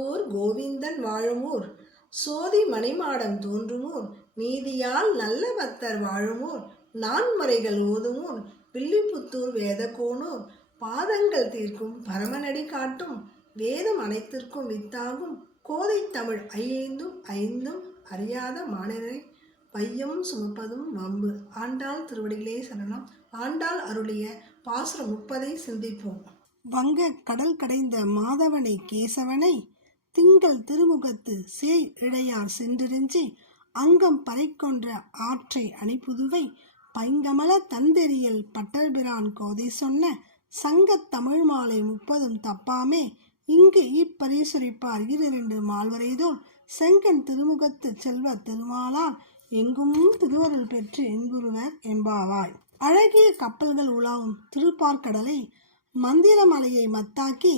வாழுமூர் கோவிந்தன் வாழுமூர். சோதி மணிமாடம் தோன்றுமூர். நீதியால் நல்ல பக்தர் வாழுமூர். நான்முறைகள் ஓதுமூர். வில்லிபுத்தூர் வேதக்கோனூர் பாதங்கள் தீர்க்கும் பரமநடி காட்டும். வேதம் அனைத்திற்கும் வித்தாகும். கோதை தமிழ் ஐந்தும் ஐந்தும் அறியாத மாணவரை பையம் சுமப்பதும் வம்பு. ஆண்டாள் திருவடிகளே சரணம். ஆண்டாள் அருளிய பாசுரம் முப்பதை சிந்திப்போம். வங்க கடல் கடைந்த மாதவனை கேசவனை திங்கள் திருமுகத்து சேய் இழையார் சென்றிருஞ்சி அங்கம் பறைக்கொன்ற ஆற்றை அணிப்புதுவை பைங்கமல தந்தெறியல் பட்டர்பிரான் கோதை சொன்ன சங்கத் தமிழ் மாலை முப்பதும் தப்பாமே இங்கு இப்பரிசுரிப்பார் இரண்டு மால்வரைதோல் செங்கன் திருமுகத்து செல்வ திருமாலால் எங்கும் திருவருள் பெற்று எங்குருவர் எம்பாவாய் அழகிய கப்பல்கள் உலாவும் திருப்பார்கடலை மந்திரமலையை மத்தாக்கி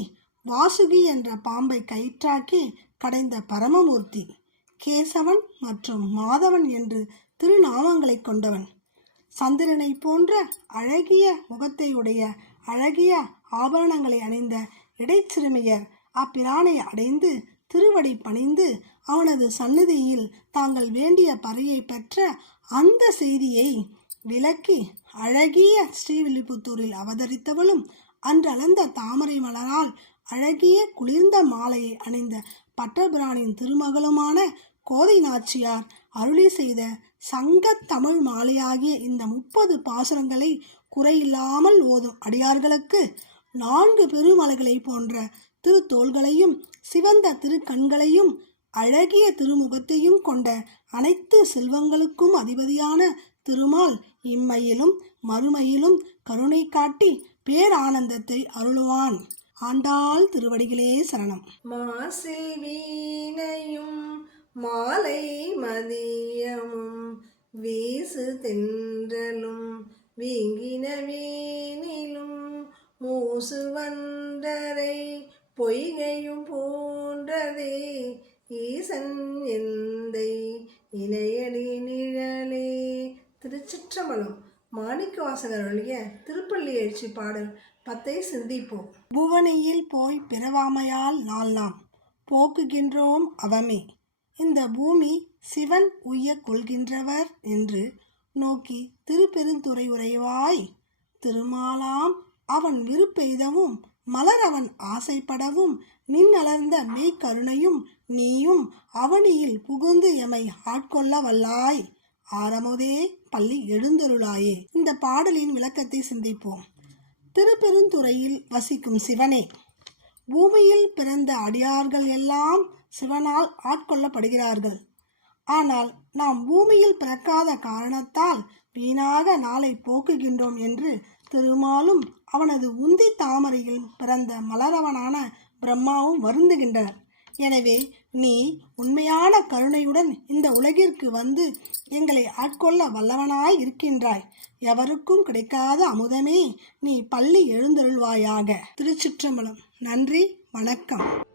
வாசுகி என்ற பாம்பை கயிற்றாக்கி கடைந்த பரமமூர்த்தி கேசவன் மற்றும் மாதவன் என்று திருநாமங்களை கொண்டவன். சந்திரனை போன்ற அழகிய முகத்தை உடைய அழகிய ஆபரணங்களை அணிந்த இடைச்சிறுமியர் அப்பிரானை அடைந்து திருவடி பணிந்து அவனது சந்நிதியில் தாங்கள் வேண்டிய பறையை பெற்ற அந்த செய்தியை விளக்கி அழகிய ஸ்ரீவில்லிபுத்தூரில் அவதரித்தவளும் அன்றளந்த தாமரை மலரால் அழகிய குளிர்ந்த மாலையை அணிந்த பட்டபிரானின் திருமகளுமான கோதை நாச்சியார் அருளி செய்த சங்க தமிழ் மாலையாகிய இந்த முப்பது பாசுரங்களை குறையில்லாமல் ஓதும் அடியார்களுக்கு நான்கு பெருமலைகளை போன்ற திருத்தோள்களையும் சிவந்த திருக்கண்களையும் அழகிய திருமுகத்தையும் கொண்ட அனைத்து செல்வங்களுக்கும் அதிபதியான திருமால் இம்மையிலும் மறுமையிலும் கருணை காட்டி பேரானந்தத்தை அருளுவான். ஆண்டாள் திருவடிகளே சரணம். மாசில் வீணையும் மாலை மதியமும் வீசு தென்றலும் வீங்கின வீணிலும் மூசு வந்தரை பொய்கையும் போன்றதே ஈசன் எந்தை இணையடி நிழலே. திருச்சிற்றம்பலம் மாணிக்க வாசகர் வழிய திருப்பள்ளி எழுச்சி பாடல் பத்தை சிந்திப்போம். புவனையில் போய் பிறவாமையால் நாள் நாம் போக்குகின்றோம் அவமே. இந்த பூமி சிவன் உய்ய கொள்கின்றவர் என்று நோக்கி திருப்பெருந்துறை உரைவாய் திருமாலாம் அவன் விருப்பெய்தவும் மலர் அவன் ஆசைப்படவும் நின்னலர்ந்த மெய்க்கருணையும் நீயும் அவனியில் புகுந்து எமை ஆட்கொள்ள வல்லாய். ஆரமுதே பள்ளி எழுந்தருளாயே. இந்த பாடலின் விளக்கத்தை சிந்திப்போம். திருப்பெருந்துறையில் வசிக்கும் சிவனே. பூமியில் பிறந்த அடியார்கள் எல்லாம் சிவனால் ஆட்கொள்ளப்படுகிறார்கள். ஆனால் நாம் பூமியில் பிறக்காத காரணத்தால் வீணாக நாளை போக்குகின்றோம் என்று திருமாலும் அவனது உந்தி தாமரையில் பிறந்த மலரவனான பிரம்மாவும் வருந்துகின்றனர். எனவே நீ உண்மையான கருணையுடன் இந்த உலகிற்கு வந்து எங்களை ஆட்கொள்ள வல்லவனாய் இருக்கின்றாய். எவருக்கும் கிடைக்காத அமுதமே நீ பள்ளி எழுந்தருள்வாயாக. திருச்சிற்றம்பலம். நன்றி. வணக்கம்.